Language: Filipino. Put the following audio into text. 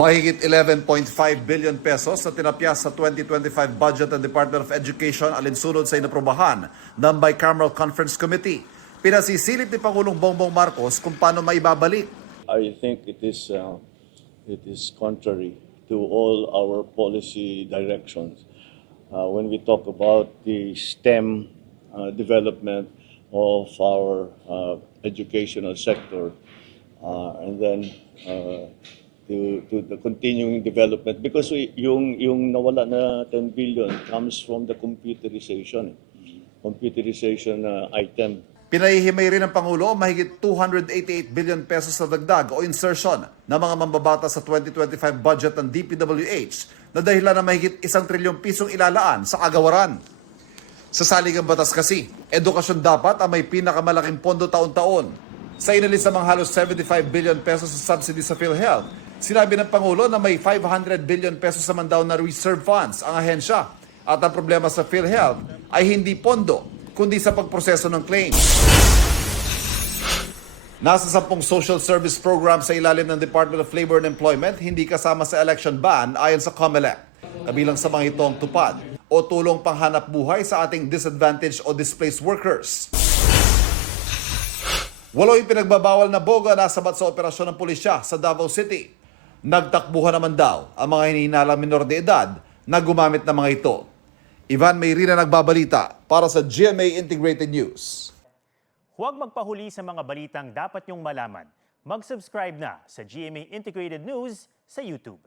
Mahigit 11.5 billion pesos na tinapyas sa 2025 budget ng Department of Education alinsunod sa inaprobahan ng Bicameral Conference Committee. Pinasisilip ni Pangulong Bongbong Marcos kung paano maibabalik. I think it is contrary to all our policy directions. When we talk about the STEM development of our educational sector, and then to the continuing development, because yung nawala na 10 billion comes from the computerization item. Pinahihimay rin ng Pangulo mahigit 288 billion pesos na dagdag o insertion ng mga mambabata sa 2025 budget ng DPWH na dahilan na mahigit 1 trilyong pisong ilalaan sa agawaran. Sa saligang batas kasi, edukasyon dapat ang may pinakamalaking pondo taon-taon. Sa inalis namang halos 75 billion pesos sa subsidy sa PhilHealth, sinabi ng Pangulo na may 500 billion pesos naman daw na reserve funds ang ahensya. At ang problema sa PhilHealth ay hindi pondo, kundi sa pagproseso ng claims. Nasa 10 social service program sa ilalim ng Department of Labor and Employment, hindi kasama sa election ban ayon sa COMELEC. Kabilang sa mga ito ang tupad o tulong panghanap buhay sa ating disadvantaged o displaced workers. 8 pinagbabawal na boga nasabat sa operasyon ng pulisya sa Davao City. Nagtakbuhan naman daw ang mga hinihinalang minor de edad na gumamit ng mga ito. Ivan Mayrina nagbabalita para sa GMA Integrated News. Huwag magpahuli sa mga balitang dapat niyong malaman. Mag-subscribe na sa GMA Integrated News sa YouTube.